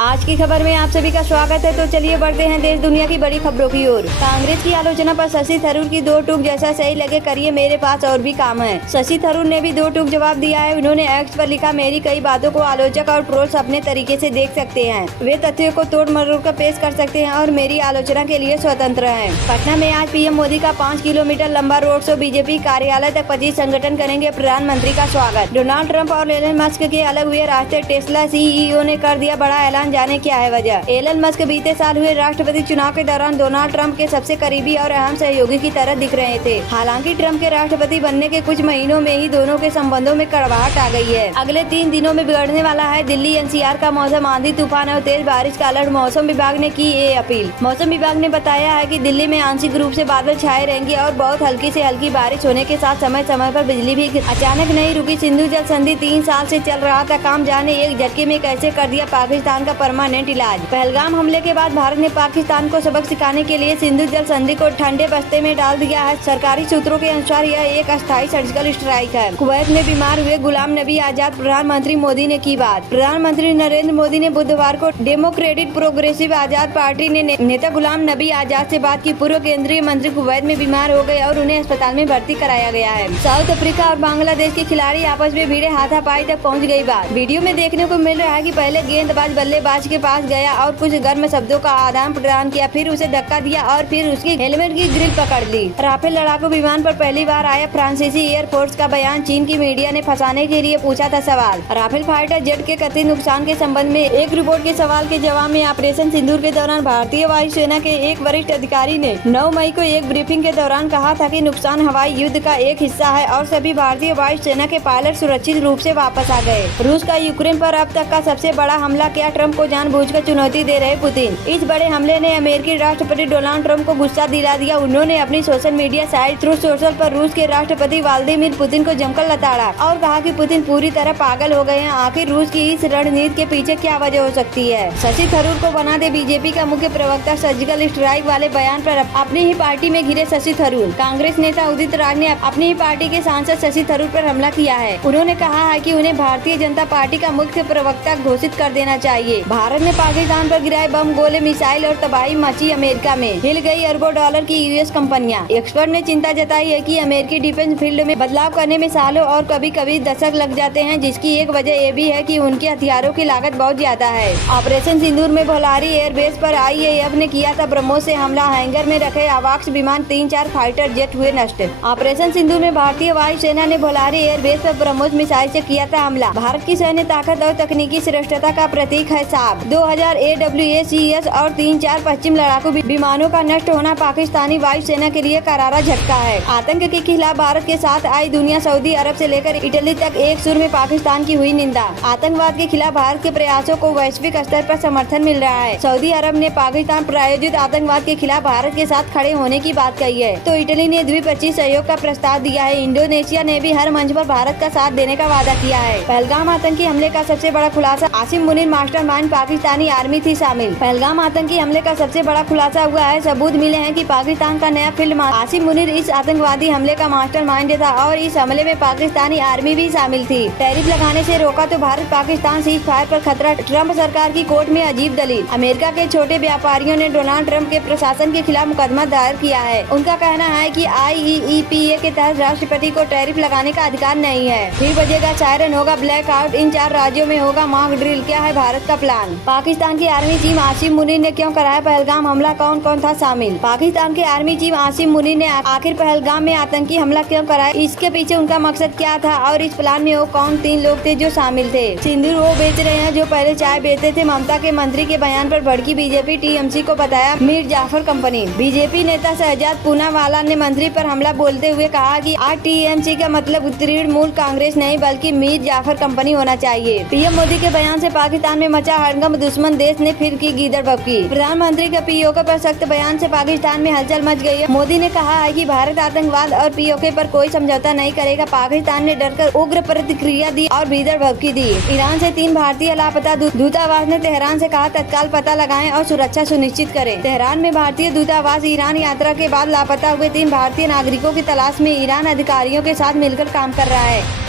आज की खबर में आप सभी का स्वागत है। तो चलिए बढ़ते हैं देश दुनिया की बड़ी खबरों की ओर। कांग्रेस की आलोचना पर शशि थरूर की दो टूक जैसा सही लगे करिए, मेरे पास और भी काम है। शशि थरूर ने भी दो टूक जवाब दिया है। उन्होंने एक्स पर लिखा, मेरी कई बातों को आलोचक और ट्रोल्स अपने तरीके से देख सकते हैं, वे तथ्यों को तोड़ मरोड़ कर पेश कर सकते हैं और मेरी आलोचना के लिए स्वतंत्र है। पटना में आज पीएम मोदी का 5 किलोमीटर लंबा रोड शो, बीजेपी कार्यालय तक 25 संगठन करेंगे प्रधानमंत्री का स्वागत। डोनाल्ड ट्रंप और एलन मस्क के अलग हुए रास्ते, टेस्ला सीईओ ने कर दिया बड़ा ऐलान, जाने क्या है वजह। एलन मस्क बीते साल हुए राष्ट्रपति चुनाव के दौरान डोनाल्ड ट्रंप के सबसे करीबी और अहम सहयोगी की तरह दिख रहे थे। हालांकि ट्रंप के राष्ट्रपति बनने के कुछ महीनों में ही दोनों के संबंधों में कड़वाहट आ गई है। अगले 3 दिनों में बिगड़ने वाला है दिल्ली एनसीआर का मौसम, आंधी तूफान और तेज बारिश का अलर्ट। मौसम विभाग ने की ये अपील। मौसम विभाग ने बताया है कि दिल्ली में आंशिक रूप से बादल छाए रहेंगे और बहुत हल्की से हल्की बारिश होने के साथ समय समय पर बिजली भी। अचानक नहीं रुकी सिंधु जल संधि, 3 साल से चल रहा था काम, जाने एक झटके में कैसे कर दिया पाकिस्तान का परमानेंट इलाज। पहलगाम हमले के बाद भारत ने पाकिस्तान को सबक सिखाने के लिए सिंधु जल संधि को ठंडे बस्ते में डाल दिया है। सरकारी सूत्रों के अनुसार यह एक अस्थायी सर्जिकल स्ट्राइक है। कुवैत में बीमार हुए गुलाम नबी आजाद, प्रधानमंत्री मोदी ने की बात। प्रधानमंत्री नरेंद्र मोदी ने बुधवार को डेमोक्रेटिक प्रोग्रेसिव आजाद पार्टी ने नेता गुलाम नबी आजाद से बात की। पूर्व केंद्रीय मंत्री कुवैत में बीमार हो गए और उन्हें अस्पताल में भर्ती कराया गया है। साउथ अफ्रीका और बांग्लादेश के खिलाड़ी आपस में भिड़े, हाथापाई तक पहुंच गई बात। वीडियो में देखने को मिल रहा है कि पहले गेंदबाज बल्लेबाज के पास गया और कुछ गर्म शब्दों का आदान प्रदान किया, फिर उसे धक्का दिया और फिर उसकी हेलमेट की ग्रिल पकड़ ली। राफेल लड़ाकू विमान पर पहली बार आया फ्रांसीसी एयरफोर्स का बयान, चीन की मीडिया ने फंसाने के लिए पूछा था सवाल। राफेल फाइटर जेट के कथित नुकसान के संबंध में एक रिपोर्ट के सवाल के जवाब में ऑपरेशन सिंदूर के दौरान भारतीय वायुसेना के एक वरिष्ठ अधिकारी ने 9 मई को एक ब्रीफिंग के दौरान कहा था कि नुकसान हवाई युद्ध का एक हिस्सा है और सभी भारतीय वायुसेना के पायलट सुरक्षित रूप से वापस आ गए। रूस का यूक्रेन पर अब तक का सबसे बड़ा हमला, क्या ट्रंप को जानबूझकर चुनौती दे रहे पुतिन। इस बड़े हमले ने अमेरिकी राष्ट्रपति डोनाल्ड ट्रंप को गुस्सा दिला दिया। उन्होंने अपनी social media site truth social पर रूस के राष्ट्रपति व्लादिमीर पुतिन को जमकर लताड़ा और कहा कि पुतिन पूरी तरह पागल हो गए हैं। आखिर रूस की इस रणनीति के पीछे क्या वजह हो सकती है। शशि थरूर को बना दे बीजेपी का मुख्य प्रवक्ता, सर्जिकल स्ट्राइक वाले बयान पर अपनी ही पार्टी में घिरे शशि थरूर। कांग्रेस नेता उदित राज ने अपनी ही पार्टी के सांसद शशि थरूर पर हमला किया है। उन्होंने कहा है कि उन्हें भारतीय जनता पार्टी का मुख्य प्रवक्ता घोषित कर देना चाहिए। भारत ने पाकिस्तान पर गिराए बम, गोले, मिसाइल और तबाही मची अमेरिका में, हिल गई अरबों डॉलर की यूएस कंपनियां। एक्सपर्ट ने चिंता जताई है कि अमेरिकी डिफेंस फील्ड में बदलाव करने में सालों और कभी कभी दशक लग जाते हैं, जिसकी एक वजह ये भी है कि उनके हथियारों की लागत बहुत ज्यादा है। ऑपरेशन सिंदूर में भोलारी एयरबेस पर आईएएफ ने किया था ब्रह्मोस से हमला, हैंगर में रखे अवाक्स विमान, 3-4 फाइटर जेट हुए नष्ट। ऑपरेशन सिंदूर में भारतीय वायुसेना ने भोलारी एयरबेस पर ब्रह्मोस मिसाइल से किया था हमला। भारत की सैन्य ताकत और तकनीकी श्रेष्ठता का प्रतीक है साब। 2000 AWACS और 3-4 पश्चिम लड़ाकू विमानों का नष्ट होना पाकिस्तानी वायुसेना के लिए करारा झटका है। आतंक के खिलाफ भारत के साथ आई दुनिया, सऊदी अरब से लेकर इटली तक एक सुर में पाकिस्तान की हुई निंदा। आतंकवाद के खिलाफ भारत के प्रयासों को वैश्विक स्तर पर समर्थन मिल रहा है। सऊदी अरब ने पाकिस्तान प्रायोजित आतंकवाद के खिलाफ भारत के साथ खड़े होने की बात कही है, तो इटली ने द्विपक्षीय सहयोग का प्रस्ताव दिया है। इंडोनेशिया ने भी हर मंच पर भारत का साथ देने का वादा किया है। पहलगाम आतंकी हमले का सबसे बड़ा खुलासा, आसिम मुनीर मास्टरमाइंड पाकिस्तानी आर्मी थी शामिल। पहलगाम आतंकी हमले का सबसे बड़ा खुलासा हुआ है। सबूत मिले हैं कि पाकिस्तान का नया फील्ड आसिम मुनीर इस आतंकवादी हमले का मास्टरमाइंड था और इस हमले में पाकिस्तानी आर्मी भी शामिल थी। टैरिफ लगाने से रोका तो भारत पाकिस्तान सीज फायर पर खतरा, ट्रंप सरकार की कोर्ट में अजीब दलील। अमेरिका के छोटे व्यापारियों ने डोनाल्ड ट्रंप के प्रशासन के खिलाफ मुकदमा दायर किया है। उनका कहना है कि IEEPA के तहत राष्ट्रपति को टैरिफ लगाने का अधिकार नहीं है। फिर बजेगा सायरन, होगा ब्लैकआउट, इन 4 राज्यों में होगा मॉक ड्रिल। क्या है भारत का प्लान? पाकिस्तान की आर्मी चीफ आसिम मुनीर ने क्यों कराया पहलगाम हमला, कौन कौन था शामिल? पाकिस्तान के आर्मी चीफ आसिम मुनीर ने आखिर पहलगाम में आतंकी हमला क्यों कराया, इसके पीछे उनका मकसद क्या था और इस प्लान में वो कौन 3 लोग थे जो शामिल थे? सिंदूर वो बेच रहे हैं जो पहले चाय बेचते थे। ममता के मंत्री के बयान पर भड़की बीजेपी, TMC को बताया मीर जाफर कंपनी। बीजेपी नेता शहजाद पूनावाला ने मंत्री पर हमला बोलते हुए कहा कि आज TMC का मतलब तृणमूल कांग्रेस नहीं बल्कि मीर जाफर कंपनी होना चाहिए। पीएम मोदी के बयान से पाकिस्तान में मचा हड़कंप, दुश्मन देश ने फिर की गीदड़ भभकी। प्रधानमंत्री का POK पर सख्त बयान से पाकिस्तान में हलचल मच गई है। मोदी ने कहा है कि भारत आतंकवाद और POK पर कोई समझौता नहीं करेगा। पाकिस्तान ने डरकर उग्र प्रतिक्रिया दी और भीतर भभकी दी। ईरान से 3 भारतीय लापता, दूतावास ने तेहरान से कहा तत्काल पता लगाएं और सुरक्षा सुनिश्चित करें। तेहरान में भारतीय दूतावास ईरान यात्रा के बाद लापता हुए 3 भारतीय नागरिकों की तलाश में ईरान अधिकारियों के साथ मिलकर काम कर रहा है।